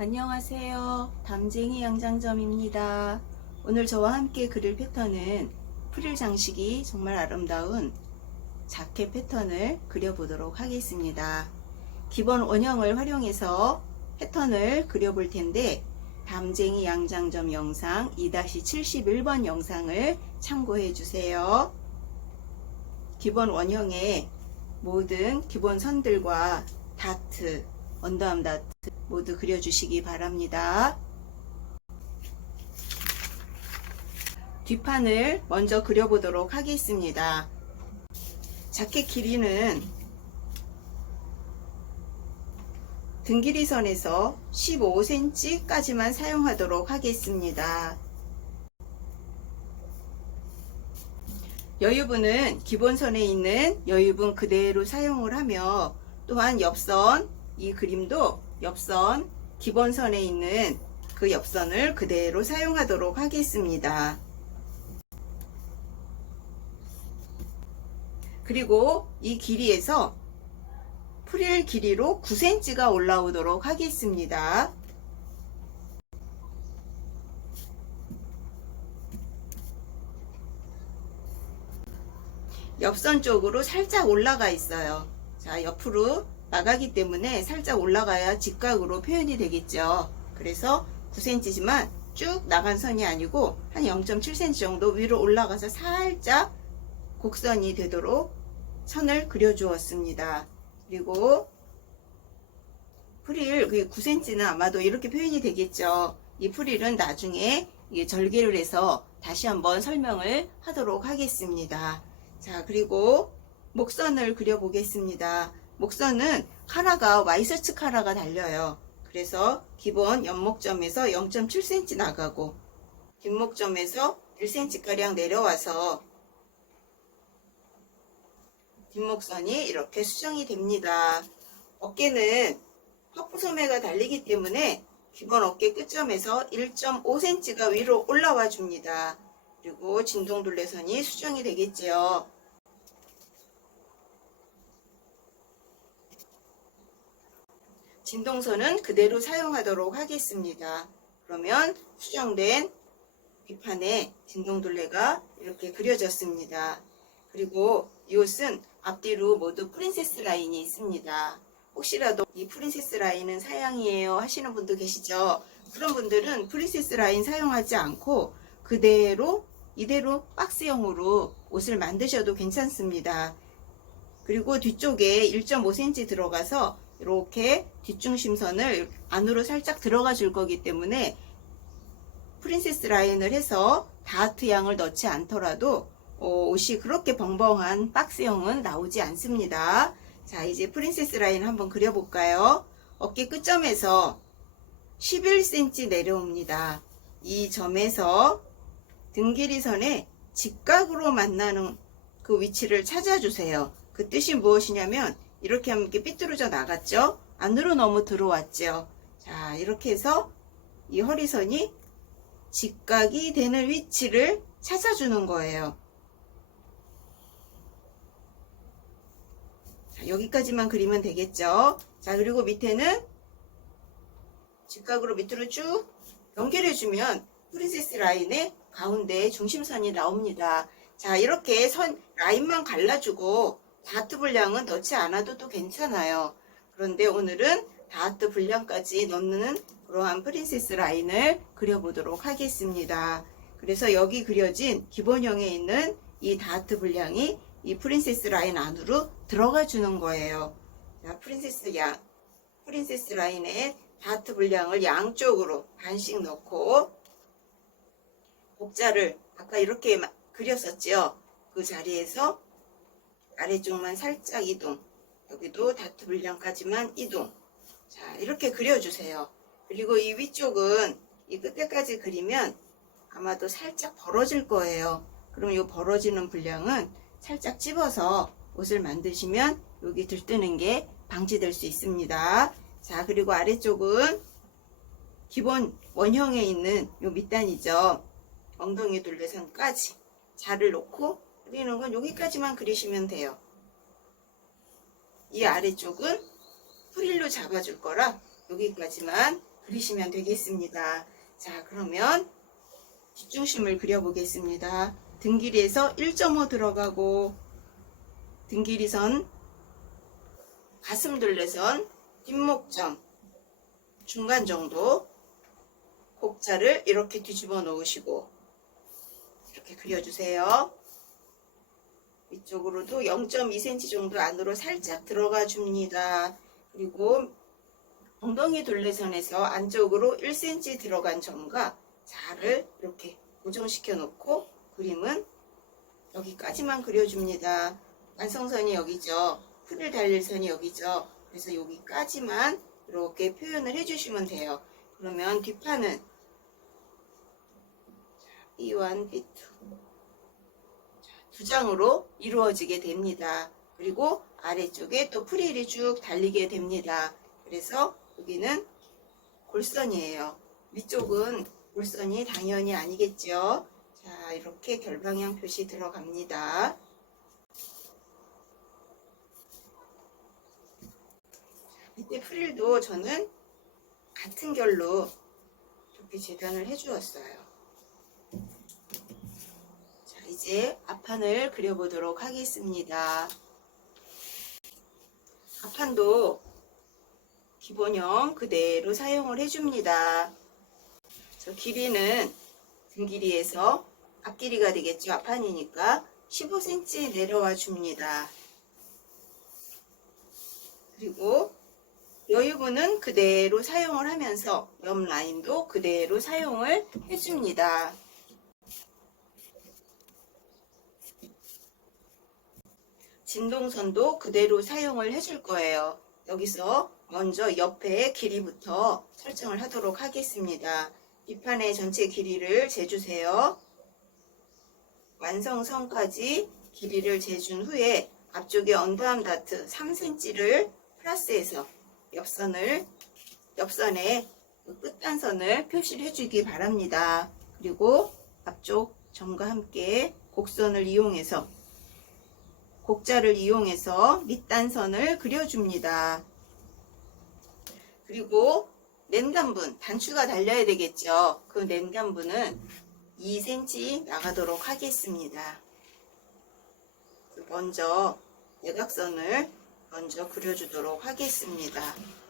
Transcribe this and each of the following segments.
안녕하세요. 담쟁이 양장점입니다. 오늘 저와 함께 그릴 패턴은 프릴 장식이 정말 아름다운 자켓 패턴을 그려보도록 하겠습니다. 기본 원형을 활용해서 패턴을 그려볼 텐데 담쟁이 양장점 영상 2-71번 영상을 참고해 주세요. 기본 원형에 모든 기본 선들과 다트, 언더암 다트 모두 그려주시기 바랍니다. 뒷판을 먼저 그려보도록 하겠습니다. 자켓 길이는 등 길이선에서 15cm 까지만 사용하도록 하겠습니다. 여유분은 기본선에 있는 여유분 그대로 사용을 하며, 또한 옆선, 이 그림도 옆선 기본선에 있는 그 옆선을 그대로 사용하도록 하겠습니다. 그리고 이 길이에서 프릴 길이로 9cm가 올라오도록 하겠습니다. 옆선 쪽으로 살짝 올라가 있어요. 자, 옆으로 나가기 때문에 살짝 올라가야 직각으로 표현이 되겠죠. 그래서 9cm지만 쭉 나간 선이 아니고 한 0.7cm 정도 위로 올라가서 살짝 곡선이 되도록 선을 그려 주었습니다. 그리고 프릴 9cm는 아마도 이렇게 표현이 되겠죠. 이 프릴은 나중에 절개를 해서 다시 한번 설명을 하도록 하겠습니다. 자, 그리고 목선을 그려 보겠습니다. 목선은 카라가 와이셔츠 카라가 달려요. 그래서 기본 옆목점에서 0.7cm 나가고 뒷목점에서 1cm가량 내려와서 뒷목선이 이렇게 수정이 됩니다. 어깨는 퍼프 소매가 달리기 때문에 기본 어깨 끝점에서 1.5cm가 위로 올라와 줍니다. 그리고 진동둘레선이 수정이 되겠지요. 진동선은 그대로 사용하도록 하겠습니다. 그러면 수정된 뒷판에 진동둘레가 이렇게 그려졌습니다. 그리고 이 옷은 앞뒤로 모두 프린세스 라인이 있습니다. 혹시라도 이 프린세스 라인은 사양이에요 하시는 분도 계시죠? 그런 분들은 프린세스 라인 사용하지 않고 이대로 박스형으로 옷을 만드셔도 괜찮습니다. 그리고 뒤쪽에 1.5cm 들어가서 이렇게 뒷중심선을 안으로 살짝 들어가 줄 거기 때문에 프린세스 라인을 해서 다트 양을 넣지 않더라도 옷이 그렇게 벙벙한 박스형은 나오지 않습니다. 자, 이제 프린세스 라인 한번 그려볼까요? 어깨 끝점에서 11cm 내려옵니다. 이 점에서 등 길이선에 직각으로 만나는 그 위치를 찾아주세요. 그 뜻이 무엇이냐면 이렇게 하면 이렇게 삐뚤어져 나갔죠? 안으로 너무 들어왔죠? 자, 이렇게 해서 이 허리선이 직각이 되는 위치를 찾아주는 거예요. 자, 여기까지만 그리면 되겠죠? 자, 그리고 밑에는 직각으로 밑으로 쭉 연결해주면 프린세스 라인의 가운데 중심선이 나옵니다. 자, 이렇게 라인만 갈라주고 다트 분량은 넣지 않아도 또 괜찮아요. 그런데 오늘은 다트 분량까지 넣는 그러한 프린세스 라인을 그려보도록 하겠습니다. 그래서 여기 그려진 기본형에 있는 이 다트 분량이 이 프린세스 라인 안으로 들어가 주는 거예요. 자, 프린세스 라인에 다트 분량을 양쪽으로 반씩 넣고 복자를 아까 이렇게 그렸었죠. 그 자리에서 아래쪽만 살짝 이동, 여기도 다트 분량까지만 이동. 자, 이렇게 그려주세요. 그리고 이 위쪽은 이 끝에까지 그리면 아마도 살짝 벌어질 거예요. 그럼 이 벌어지는 분량은 살짝 찝어서 옷을 만드시면 여기 들뜨는 게 방지될 수 있습니다. 자, 그리고 아래쪽은 기본 원형에 있는 요 밑단이죠. 엉덩이 둘레선까지 자를 놓고 그리는 건 여기까지만 그리시면 돼요. 이 아래쪽은 프릴로 잡아줄 거라 여기까지만 그리시면 되겠습니다. 자, 그러면 뒷중심을 그려보겠습니다. 등 길이에서 1.5 들어가고 등 길이선 가슴둘레선 뒷목점 중간 정도 곡자를 이렇게 뒤집어 놓으시고 이렇게 그려주세요. 위쪽으로도 0.2cm 정도 안으로 살짝 들어가 줍니다. 그리고 엉덩이 둘레선에서 안쪽으로 1cm 들어간 점과 자를 이렇게 고정시켜 놓고 그림은 여기까지만 그려줍니다. 완성선이 여기죠. 풀을 달릴 선이 여기죠. 그래서 여기까지만 이렇게 표현을 해주시면 돼요. 그러면 뒷판은 B1, B2 두 장으로 이루어지게 됩니다. 그리고 아래쪽에 또 프릴이 쭉 달리게 됩니다. 그래서 여기는 골선이에요. 위쪽은 골선이 당연히 아니겠죠. 자, 이렇게 결방향 표시 들어갑니다. 밑에 프릴도 저는 같은 결로 이렇게 재단을 해 주었어요. 자, 이제 앞판을 그려보도록 하겠습니다. 앞판도 기본형 그대로 사용을 해줍니다. 저 길이는 등 길이에서 앞길이가 되겠죠. 앞판이니까 15cm 내려와 줍니다. 그리고 여유분은 그대로 사용을 하면서 옆 라인도 그대로 사용을 해줍니다. 진동선도 그대로 사용을 해줄 거예요. 여기서 먼저 옆에 길이부터 설정을 하도록 하겠습니다. 뒷판의 전체 길이를 재주세요. 완성선까지 길이를 재준 후에 앞쪽에 언더암 다트 3cm를 플러스해서 옆선의 끝단선을 표시를 해주기 바랍니다. 그리고 앞쪽 점과 함께 곡선을 이용해서 곡자를 이용해서 밑단선을 그려줍니다. 그리고 낸간분 단추가 달려야 되겠죠. 그 낸간분은 2cm 나가도록 하겠습니다. 먼저 내각선을 먼저 그려주도록 하겠습니다.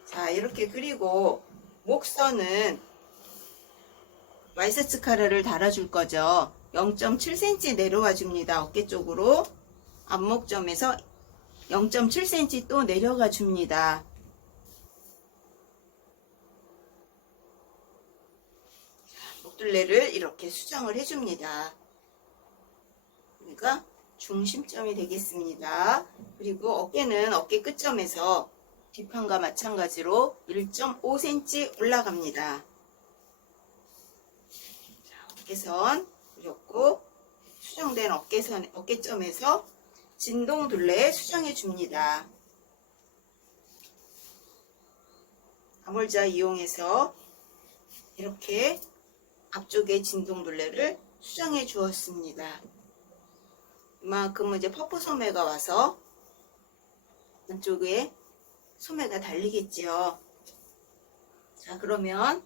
자, 이렇게 그리고 목선은 와이셔츠 카라를 달아줄 거죠. 0.7cm 내려와 줍니다. 어깨 쪽으로 앞목점에서 0.7cm 또 내려가 줍니다. 목둘레를 이렇게 수정을 해줍니다. 그러니까 중심점이 되겠습니다. 그리고 어깨는 어깨 끝점에서 뒷판과 마찬가지로 1.5cm 올라갑니다. 자, 어깨선 그렸고 수정된 어깨점에서 진동둘레 수정해 줍니다. 암홀자 이용해서 이렇게 앞쪽에 진동둘레를 수정해 주었습니다. 이만큼은 이제 퍼프 소매가 와서 안쪽에 소매가 달리겠지요. 자, 그러면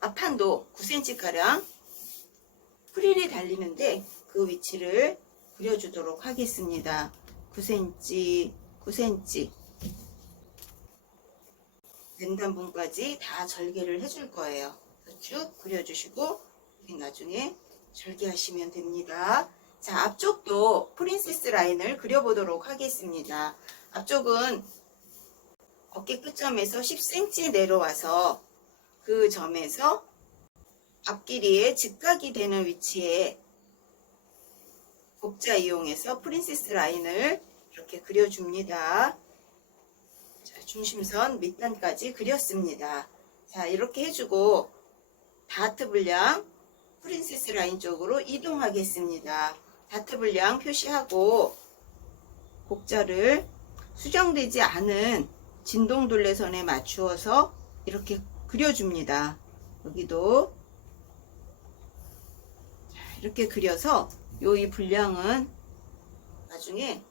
앞판도 9cm가량 프릴이 달리는데 그 위치를 그려주도록 하겠습니다. 9cm, 9cm 낸단분까지 다 절개를 해줄 거예요. 쭉 그려주시고 여기 나중에 절개하시면 됩니다. 자, 앞쪽도 프린세스 라인을 그려보도록 하겠습니다. 앞쪽은 어깨 끝점에서 10cm 내려와서 그 점에서 앞길이에 직각이 되는 위치에 곡자 이용해서 프린세스 라인을 이렇게 그려줍니다. 자, 중심선 밑단까지 그렸습니다. 자, 이렇게 해주고 다트 분량 프린세스 라인 쪽으로 이동하겠습니다. 다트 분량 표시하고 곡자를 수정되지 않은 진동둘레선에 맞추어서 이렇게 그려줍니다. 여기도 이렇게 그려서 이 분량은 나중에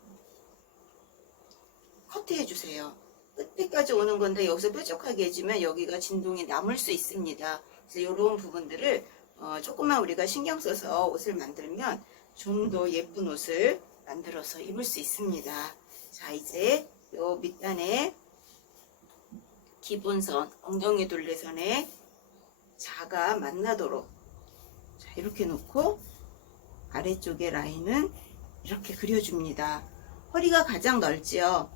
커트해 주세요. 끝에까지 오는 건데 여기서 뾰족하게 해주면 여기가 진동이 남을 수 있습니다. 그래서 이런 부분들을 조금만 우리가 신경 써서 옷을 만들면 좀 더 예쁜 옷을 만들어서 입을 수 있습니다. 자, 이제 요 밑단에 기본선, 엉덩이 둘레선에 자가 만나도록 자, 이렇게 놓고 아래쪽에 라인은 이렇게 그려줍니다. 허리가 가장 넓지요.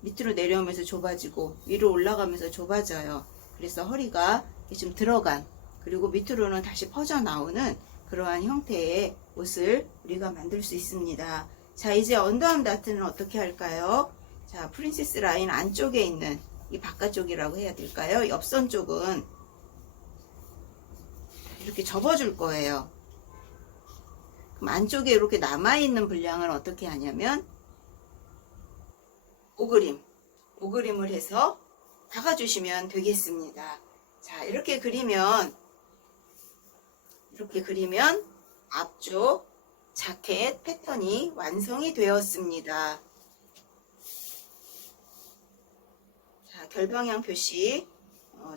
밑으로 내려오면서 좁아지고 위로 올라가면서 좁아져요. 그래서 허리가 좀 들어간, 그리고 밑으로는 다시 퍼져 나오는 그러한 형태의 옷을 우리가 만들 수 있습니다. 자, 이제 언더암 다트는 어떻게 할까요? 자, 프린세스 라인 안쪽에 있는 이 바깥쪽이라고 해야 될까요? 옆선 쪽은 이렇게 접어줄 거예요. 그럼 안쪽에 이렇게 남아있는 분량을 어떻게 하냐면 오그림을 해서 박아주시면 되겠습니다. 자, 이렇게 그리면 앞쪽 자켓 패턴이 완성이 되었습니다. 자, 결방향 표시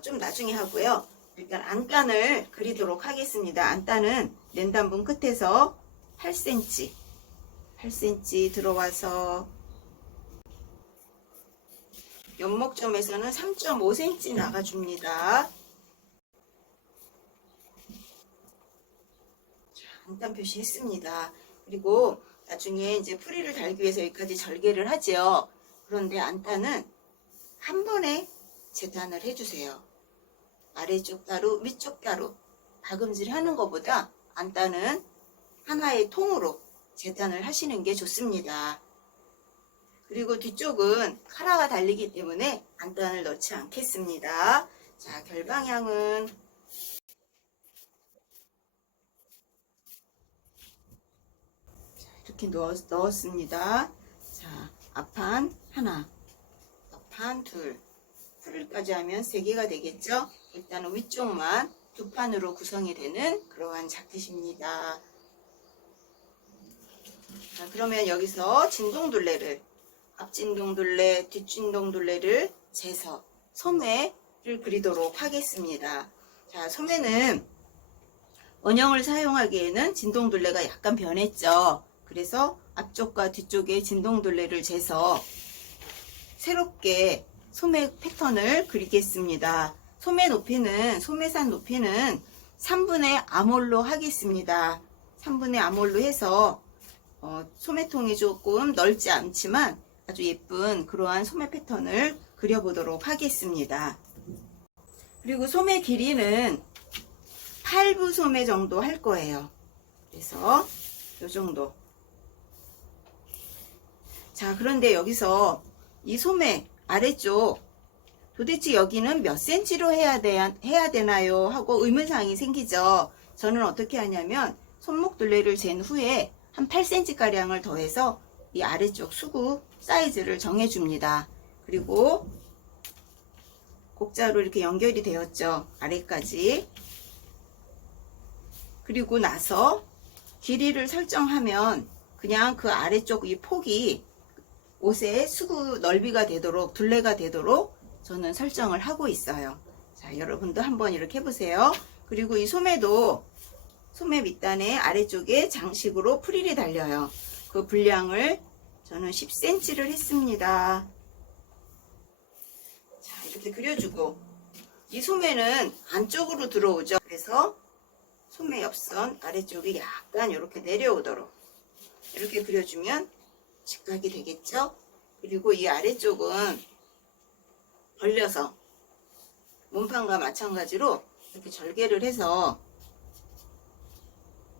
좀 나중에 하고요. 일단 안단을 그리도록 하겠습니다. 안단은 랜단분 끝에서 8cm 들어와서 연목점에서는 3.5cm 나가줍니다. 안단 표시했습니다. 그리고 나중에 이제 프릴을 달기 위해서 여기까지 절개를 하죠. 그런데 안단은 한 번에 재단을 해주세요. 아래쪽 따로 위쪽 따로 박음질 하는 것보다 안단은 하나의 통으로 재단을 하시는 게 좋습니다. 그리고 뒤쪽은 카라가 달리기 때문에 안단을 넣지 않겠습니다. 자, 결방향은 이렇게 넣었습니다. 자, 앞판 하나, 앞판 둘, 풀까지 하면 3개가 되겠죠? 일단은 위쪽만 2판으로 구성이 되는 그러한 자켓입니다. 자, 그러면 여기서 진동둘레를, 앞진동둘레, 뒷진동둘레를 재서 소매를 그리도록 하겠습니다. 자, 소매는 원형을 사용하기에는 진동둘레가 약간 변했죠. 그래서 앞쪽과 뒤쪽에 진동둘레를 재서 새롭게 소매 패턴을 그리겠습니다. 소매산 높이는 3분의 아몰로 하겠습니다. 3분의 아몰로 해서 소매통이 조금 넓지 않지만 아주 예쁜 그러한 소매 패턴을 그려보도록 하겠습니다. 그리고 소매 길이는 8부 소매 정도 할 거예요. 그래서 이 정도. 자, 그런데 여기서 이 소매 아래쪽 도대체 여기는 몇 cm로 해야 되나요? 하고 의문사항이 생기죠. 저는 어떻게 하냐면 손목둘레를 잰 후에 한 8cm 가량을 더해서 이 아래쪽 수구 사이즈를 정해줍니다. 그리고 곡자로 이렇게 연결이 되었죠. 아래까지. 그리고 나서 길이를 설정하면 그냥 그 아래쪽 이 폭이 옷의 수구 넓이가 되도록, 둘레가 되도록 저는 설정을 하고 있어요. 자, 여러분도 한번 이렇게 해보세요. 그리고 이 소매도 소매 밑단에 아래쪽에 장식으로 프릴이 달려요. 그 분량을 저는 10cm를 했습니다. 자, 이렇게 그려주고 이 소매는 안쪽으로 들어오죠. 그래서 소매 옆선 아래쪽이 약간 이렇게 내려오도록 이렇게 그려주면 직각이 되겠죠. 그리고 이 아래쪽은 벌려서 몸판과 마찬가지로 이렇게 절개를 해서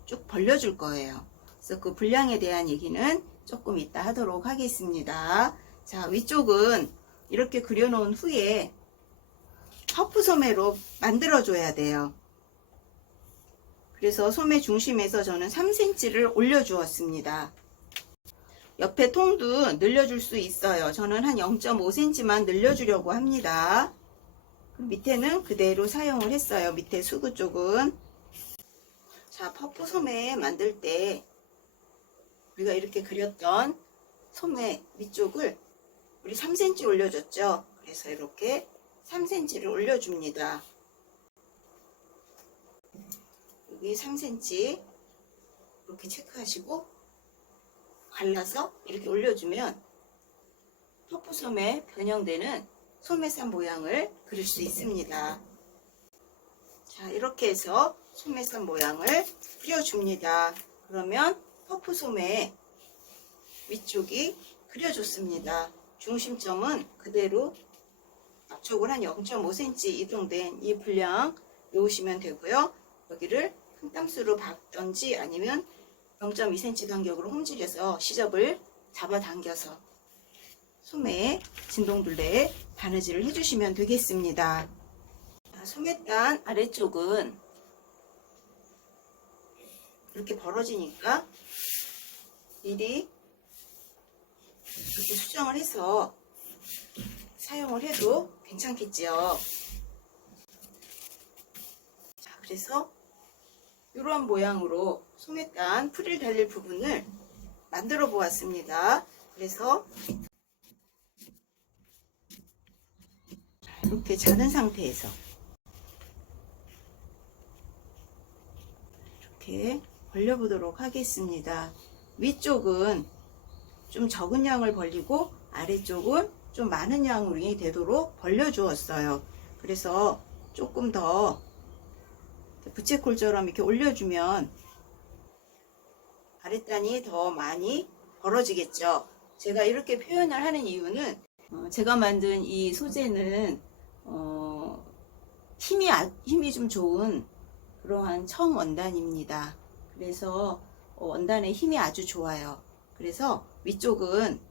쭉 벌려줄 거예요. 그래서 그 분량에 대한 얘기는 조금 이따 하도록 하겠습니다. 자, 위쪽은 이렇게 그려놓은 후에 퍼프 소매로 만들어 줘야 돼요. 그래서 소매 중심에서 저는 3cm를 올려 주었습니다. 옆에 통도 늘려줄 수 있어요. 저는 한 0.5cm만 늘려주려고 합니다. 밑에는 그대로 사용을 했어요. 밑에 수구 쪽은. 자, 퍼프 소매 만들 때 우리가 이렇게 그렸던 소매 위쪽을 우리 3cm 올려줬죠. 그래서 이렇게 3cm를 올려줍니다. 여기 3cm 이렇게 체크하시고 갈라서 이렇게 올려주면 퍼프솜에 변형되는 소매산 모양을 그릴 수 있습니다. 자, 이렇게 해서 소매산 모양을 그려줍니다. 그러면 퍼프솜의 위쪽이 그려졌습니다. 중심점은 그대로 앞쪽을 한 0.5cm 이동된 이 분량 놓으시면 되고요. 여기를 큰 땀수로 박던지 아니면 0.2cm 간격으로 홈질해서 시접을 잡아당겨서 소매에 진동둘레에 바느질을 해주시면 되겠습니다. 소매단 아래쪽은 이렇게 벌어지니까 미리 이렇게 수정을 해서 사용을 해도 괜찮겠지요. 자, 그래서 이러한 모양으로 소매단 프릴 달릴 부분을 만들어 보았습니다. 그래서 이렇게 자른 상태에서 이렇게 벌려보도록 하겠습니다. 위쪽은 좀 적은 양을 벌리고 아래쪽은 좀 많은 양이 되도록 벌려 주었어요. 그래서 조금 더 부채꼴처럼 이렇게 올려주면 아랫단이 더 많이 벌어지겠죠. 제가 이렇게 표현을 하는 이유는 제가 만든 이 소재는 힘이 좀 좋은 그러한 청원단입니다. 그래서 원단의 힘이 아주 좋아요. 그래서 위쪽은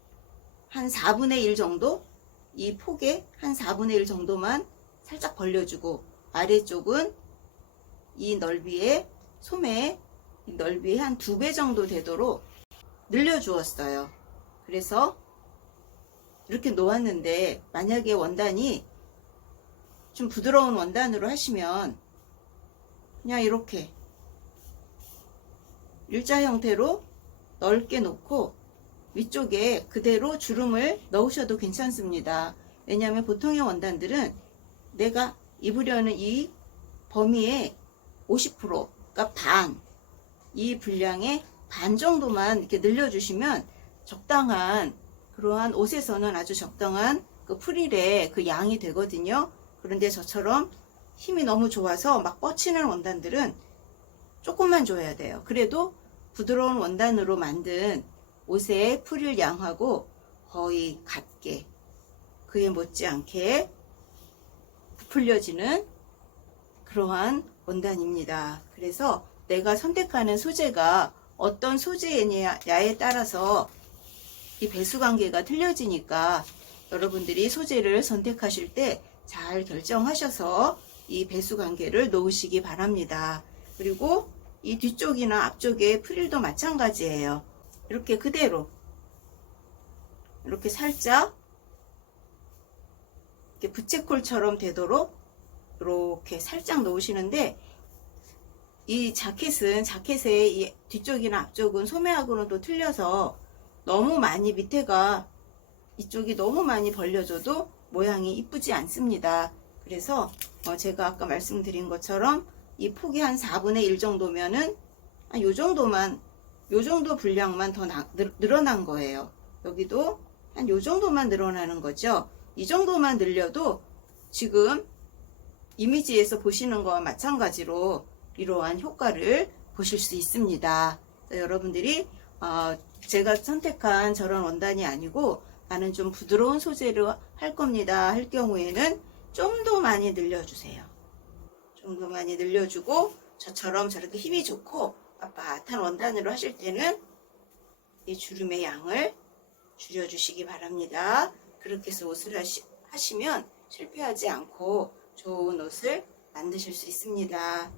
한 4분의 1 정도, 이 폭의 한 4분의 1 정도만 살짝 벌려주고 아래쪽은 이 넓이의 소매 넓이의 한 2배 정도 되도록 늘려주었어요. 그래서 이렇게 놓았는데 만약에 원단이 좀 부드러운 원단으로 하시면 그냥 이렇게 일자 형태로 넓게 놓고 위쪽에 그대로 주름을 넣으셔도 괜찮습니다. 왜냐하면 보통의 원단들은 내가 입으려는 이 범위의 50%, 그러니까 반, 이 분량의 반 정도만 이렇게 늘려주시면 적당한 그러한 옷에서는 아주 적당한 그 프릴의 그 양이 되거든요. 그런데 저처럼 힘이 너무 좋아서 막 뻗치는 원단들은 조금만 줘야 돼요. 그래도 부드러운 원단으로 만든 옷의 프릴 양하고 거의 같게 그에 못지않게 부풀려지는 그러한 원단입니다. 그래서 내가 선택하는 소재가 어떤 소재냐에 따라서 이 배수 관계가 틀려지니까 여러분들이 소재를 선택하실 때 잘 결정하셔서 이 배수 관계를 놓으시기 바랍니다. 그리고 이 뒤쪽이나 앞쪽의 프릴도 마찬가지예요. 이렇게 그대로 이렇게 살짝 이렇게 부채꼴처럼 되도록 이렇게 살짝 놓으시는데 이 자켓의 이 뒤쪽이나 앞쪽은 소매하고는 또 틀려서 너무 많이 밑에가 이쪽이 너무 많이 벌려져도 모양이 이쁘지 않습니다. 그래서 제가 아까 말씀드린 것처럼 이 폭이 한 4분의 1 정도면은 요 정도만 요 정도 분량만 더 늘어난 거예요. 여기도 한 요 정도만 늘어나는 거죠. 이 정도만 늘려도 지금 이미지에서 보시는 거와 마찬가지로 이러한 효과를 보실 수 있습니다. 여러분들이 제가 선택한 저런 원단이 아니고 나는 좀 부드러운 소재로 할 겁니다 할 경우에는 좀 더 많이 늘려주세요. 좀 더 많이 늘려주고 저처럼 저렇게 힘이 좋고 빳빳한 원단으로 하실 때는 이 주름의 양을 줄여주시기 바랍니다. 그렇게 해서 옷을 하시면 실패하지 않고 좋은 옷을 만드실 수 있습니다.